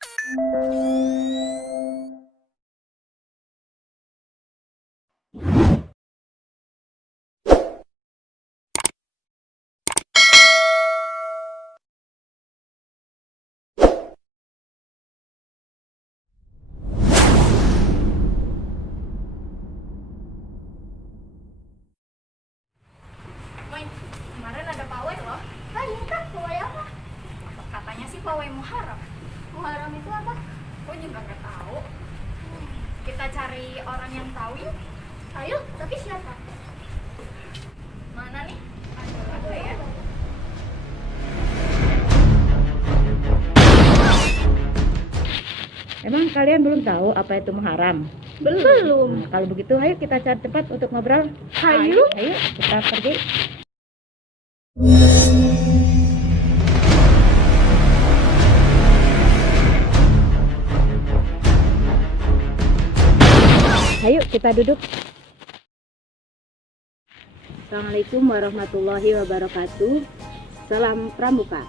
Woi, kemarin ada pawai loh. Ah iya kak, pawai apa? Katanya sih pawai Muharram. Muharram itu apa? Aku juga nggak tahu. Kita cari orang yang tahu yuk. Ayo, tapi siapa? Mana nih? Ada ya? Emang kalian belum tahu apa itu Muharram? Belum. Nah, kalau begitu ayo kita cari tempat untuk ngobrol. Ayo. Ayo kita pergi. Ayo kita duduk. Assalamualaikum warahmatullahi wabarakatuh. Salam Pramuka.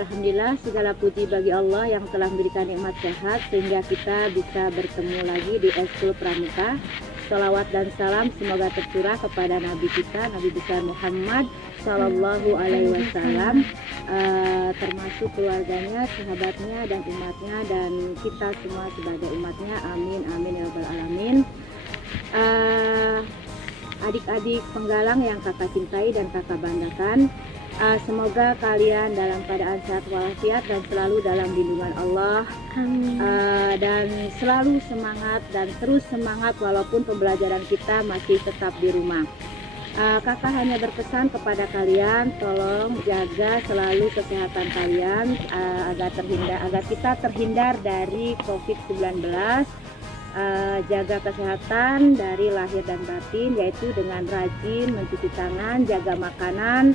Alhamdulillah segala puji bagi Allah yang telah memberikan nikmat sehat sehingga kita bisa bertemu lagi di Eskul Pramuka. Salawat dan salam semoga tercurah kepada Nabi kita, Nabi besar Muhammad Sallallahu Alaihi Wasallam, termasuk keluarganya, sahabatnya, dan umatnya, dan kita semua sebagai umatnya. Amin, amin, ya rabbal alamin. Adik-adik penggalang yang kakak cintai dan kakak banggakan, semoga kalian dalam keadaan sehat walafiat dan selalu dalam lindungan Allah. Amin. Dan selalu semangat dan terus semangat walaupun pembelajaran kita masih tetap di rumah. Kakak hanya berpesan kepada kalian, tolong jaga selalu kesehatan kalian agar kita terhindar dari COVID-19. Jaga kesehatan dari lahir dan batin, yaitu dengan rajin mencuci tangan, jaga makanan,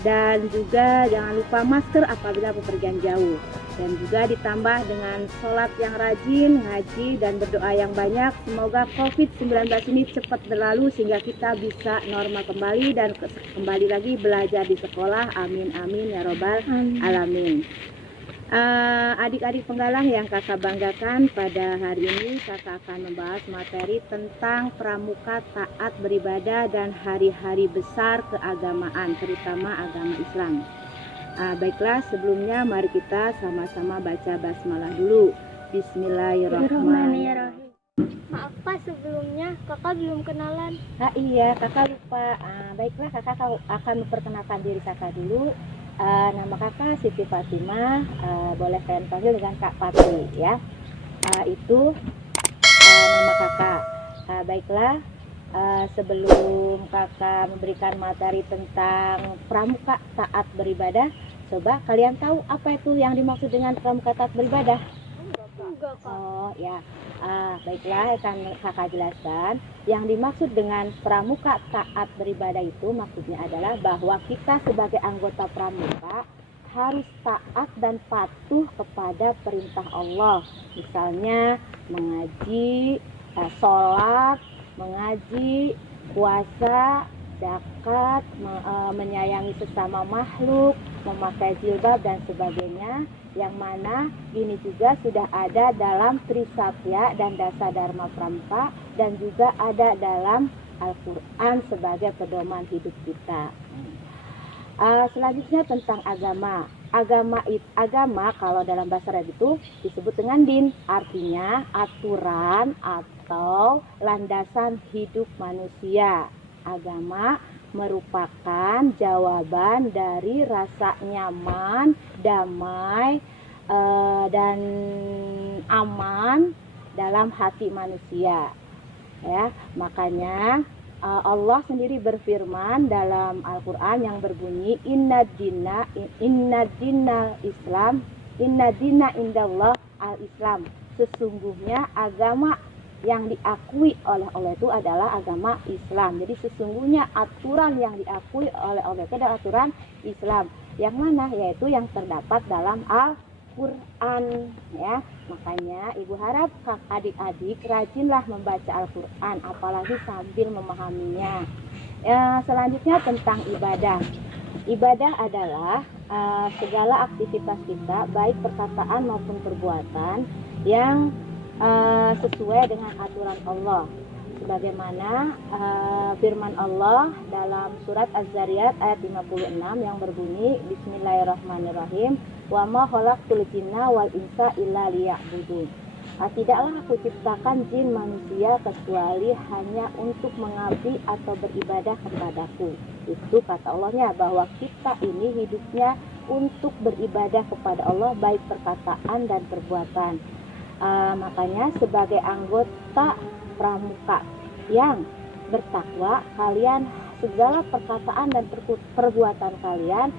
dan juga jangan lupa masker apabila bepergian jauh. Dan juga ditambah dengan sholat yang rajin, ngaji, dan berdoa yang banyak. Semoga COVID-19 ini cepat berlalu sehingga kita bisa normal kembali dan kembali lagi belajar di sekolah. Amin, amin, ya robbal alamin. Adik-adik penggalang yang kakak banggakan, pada hari ini kakak akan membahas materi tentang pramuka taat beribadah dan hari-hari besar keagamaan, terutama agama Islam. Baiklah, sebelumnya mari kita sama-sama baca basmalah dulu. Bismillahirrahmanirrahim. Maaf Kak, sebelumnya kakak belum kenalan. Iya, kakak lupa. Baiklah, kakak akan memperkenalkan diri kakak dulu. Nama kakak Siti Fatimah, boleh kalian panggil dengan Kak Fatri ya. Itu nama kakak. Baiklah, sebelum kakak memberikan materi tentang pramuka taat beribadah, coba kalian tahu apa itu yang dimaksud dengan pramuka taat beribadah? Enggak Kak. Oh ya, baiklah, akan kakak jelaskan. Yang dimaksud dengan pramuka taat beribadah itu maksudnya adalah bahwa kita sebagai anggota pramuka harus taat dan patuh kepada perintah Allah. Misalnya mengaji, sholat, mengaji, puasa, zakat, menyayangi sesama makhluk, memakai jilbab dan sebagainya, yang mana ini juga sudah ada dalam Trisatya dan Dasa Dharma Pramuka, dan juga ada dalam Al-Quran sebagai pedoman hidup kita. Selanjutnya tentang agama. Agama kalau dalam bahasa Arab itu disebut dengan din, artinya aturan atau landasan hidup manusia. Agama merupakan jawaban dari rasa nyaman, damai, dan aman dalam hati manusia. Ya, makanya Allah sendiri berfirman dalam Al-Quran yang berbunyi inna dina Islam, inna dina indallah al-Islam. Sesungguhnya agama yang diakui oleh Allah itu adalah agama Islam. Jadi sesungguhnya aturan yang diakui oleh Allah itu adalah aturan Islam. Yang mana? Yaitu yang terdapat dalam Al-Quran ya. Makanya ibu harap adik-adik rajinlah membaca Al-Quran, apalagi sambil memahaminya. Selanjutnya tentang ibadah. Ibadah adalah segala aktivitas kita, baik perkataan maupun perbuatan, yang sesuai dengan aturan Allah. Sebagaimana firman Allah dalam surat Az-Zariyat ayat 56 yang berbunyi, Bismillahirrahmanirrahim, wa ma khalaqtul jinna wal insa illa liya'budun. Tidaklah aku ciptakan jin manusia kecuali hanya untuk mengabdi atau beribadah kepadaku. Itu kata Allahnya, bahwa kita ini hidupnya untuk beribadah kepada Allah, baik perkataan dan perbuatan. Makanya sebagai anggota pramuka yang bertakwa, kalian segala perkataan dan perbuatan kalian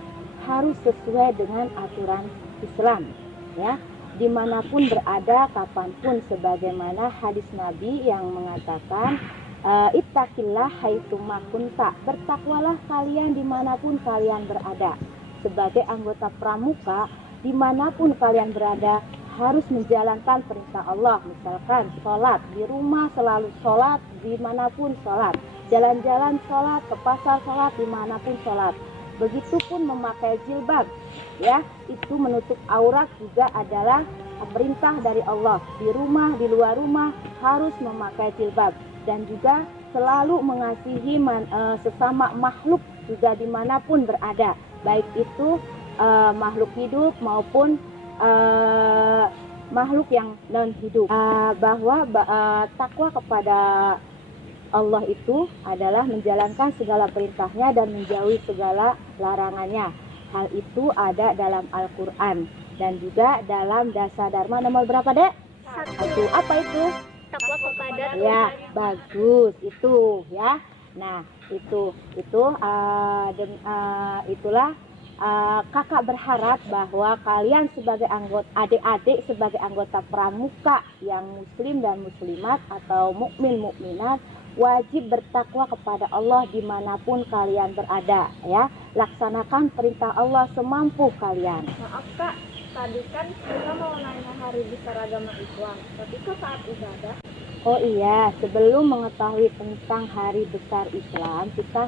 harus sesuai dengan aturan Islam, ya, dimanapun berada, kapanpun, sebagaimana hadis Nabi yang mengatakan, ittaqillah haitsuma kunta, bertakwalah kalian dimanapun kalian berada. Sebagai anggota pramuka, dimanapun kalian berada, harus menjalankan perintah Allah. Misalkan sholat, di rumah selalu sholat, dimanapun sholat, jalan-jalan sholat, ke pasar sholat, dimanapun sholat. Begitupun memakai jilbab, ya, itu menutup aurat juga adalah perintah dari Allah. Di rumah, di luar rumah harus memakai jilbab, dan juga selalu mengasihi sesama makhluk juga dimanapun berada, baik itu makhluk hidup maupun makhluk yang non hidup. Bahwa takwa kepada Allah itu adalah menjalankan segala perintahnya dan menjauhi segala larangannya. Hal itu ada dalam Al-Quran dan juga dalam Dasa Dharma nomor berapa, Dek? 1. Apa itu? Takwa kepada Ya, bagus itu, ya. Nah, itulah kakak berharap bahwa kalian sebagai adik-adik sebagai anggota pramuka yang muslim dan muslimat atau mukmin mukminat wajib bertakwa kepada Allah dimanapun kalian berada, ya. Laksanakan perintah Allah semampu kalian. Maaf Kak, tadi kan kita mau nanya hari besar agama Islam, tapi kok saat ibadah? Oh iya, sebelum mengetahui tentang hari besar Islam, kita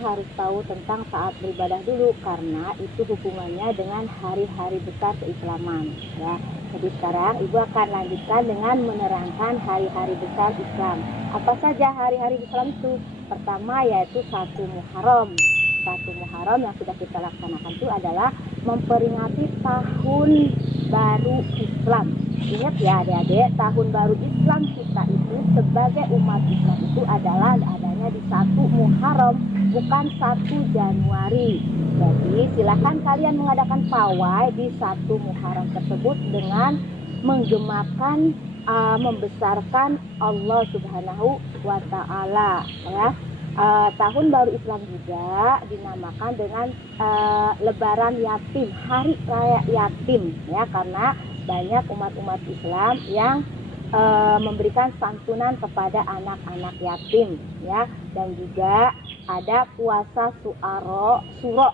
harus tahu tentang saat beribadah dulu, karena itu hubungannya dengan hari-hari besar keislaman, ya. Jadi sekarang Ibu akan lanjutkan dengan menerangkan hari-hari besar Islam. Apa saja hari-hari Islam itu? Pertama yaitu 1 Muharram. 1 Muharram yang sudah kita laksanakan itu adalah memperingati tahun baru Islam. Ingat ya adik-adik, tahun baru Islam kita itu sebagai umat Islam itu adalah adanya di 1 Muharram, bukan 1 Januari. Jadi silakan kalian mengadakan pawai di 1 Muharram tersebut dengan menggemakan, membesarkan Allah Subhanahu wa Ta'ala, ya. Tahun baru Islam juga dinamakan dengan Lebaran Yatim, Hari Raya Yatim, ya, karena banyak umat-umat Islam yang memberikan santunan kepada anak-anak yatim, ya. Dan juga ada puasa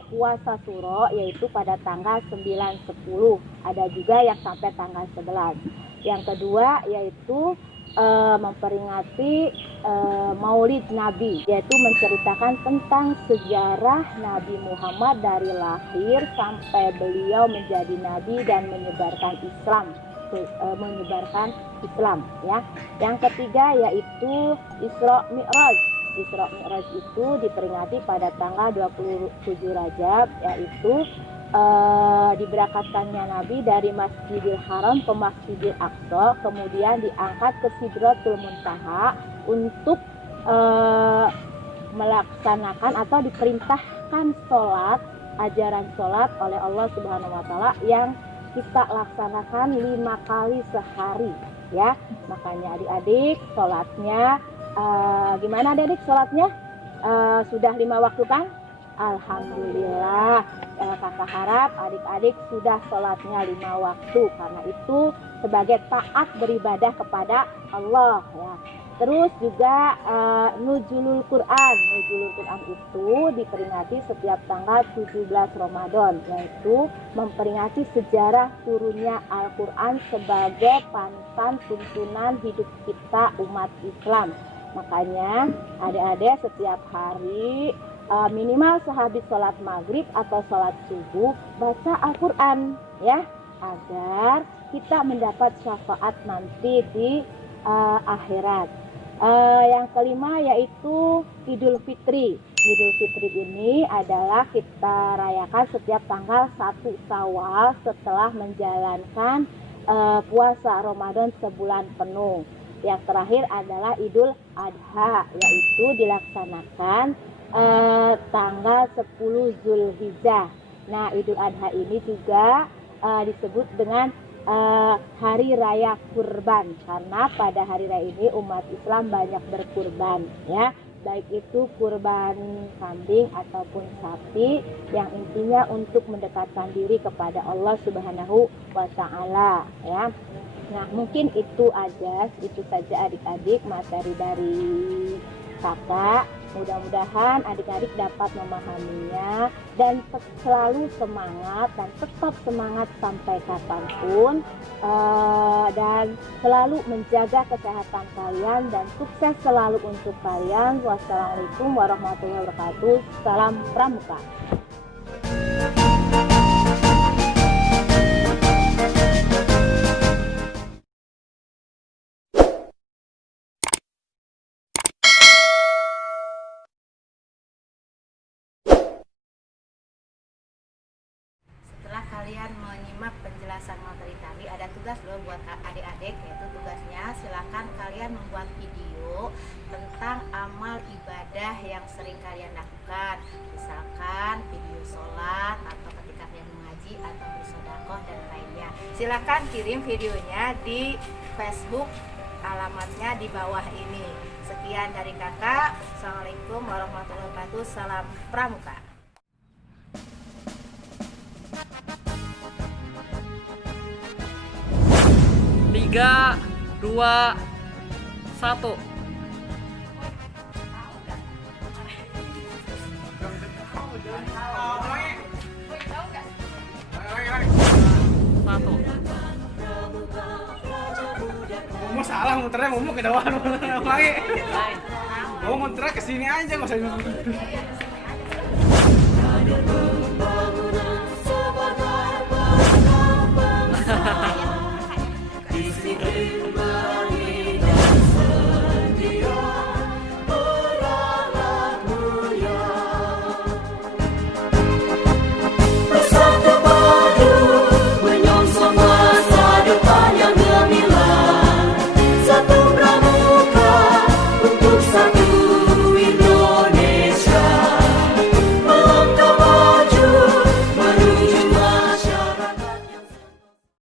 puasa suro, yaitu pada tanggal 9, 10. Ada juga yang sampai tanggal 11. Yang kedua yaitu memperingati Maulid Nabi, yaitu menceritakan tentang sejarah Nabi Muhammad dari lahir sampai beliau menjadi nabi dan menyebarkan Islam, ya. Yang ketiga yaitu Isra Mi'raj. Isra Mi'raj itu diperingati pada tanggal 27 Rajab, yaitu diberangkatkannya Nabi dari Masjidil Haram ke Masjidil Aqsa, kemudian diangkat ke Sidratul Muntaha untuk melaksanakan atau diperintahkan ajaran sholat oleh Allah Subhanahu wa Ta'ala yang kita laksanakan 5 kali sehari, ya. Makanya adik-adik sholatnya gimana adik-adik sholatnya? Sudah 5 waktu kan? Alhamdulillah. Kakak harap adik-adik sudah sholatnya 5 waktu, karena itu sebagai taat beribadah kepada Allah, ya. Terus juga Nuzulul Quran. Nuzulul Quran itu diperingati setiap tanggal 17 Ramadan, yaitu memperingati sejarah turunnya Al-Quran sebagai panutan tuntunan hidup kita umat Islam. Makanya adik-adik setiap hari minimal sehabis sholat maghrib atau sholat subuh baca Al-Quran ya, agar kita mendapat syafaat nanti di akhirat. Yang kelima yaitu Idul Fitri. Idul Fitri ini adalah kita rayakan setiap tanggal 1 Syawal setelah menjalankan puasa Ramadan sebulan penuh. Yang terakhir adalah Idul Adha, yaitu dilaksanakan tanggal 10 Zulhijjah. Nah, Idul Adha ini juga disebut dengan hari raya kurban, karena pada hari raya ini umat Islam banyak berkurban ya, baik itu kurban kambing ataupun sapi, yang intinya untuk mendekatkan diri kepada Allah Subhanahu wa Ta'ala ya. Nah, mungkin itu saja adik-adik materi dari kakak. Mudah-mudahan adik-adik dapat memahaminya dan selalu semangat dan tetap semangat sampai kapanpun, dan selalu menjaga kesehatan kalian dan sukses selalu untuk kalian. Wassalamualaikum warahmatullahi wabarakatuh. Salam Pramuka. Setelah kalian menyimak penjelasan materi tadi, ada tugas loh buat adik-adik, yaitu tugasnya silakan kalian membuat video tentang amal ibadah yang sering kalian lakukan, misalkan video sholat atau ketika kalian mengaji atau bersedekah dan lainnya. Silakan kirim videonya di Facebook, alamatnya di bawah ini. Sekian dari kakak. Assalamualaikum warahmatullahi wabarakatuh. Salam Pramuka. 3, 2, 1. Mau salah muternya mau ke depan lagi. Mau muternya ke sini aja nggak usah.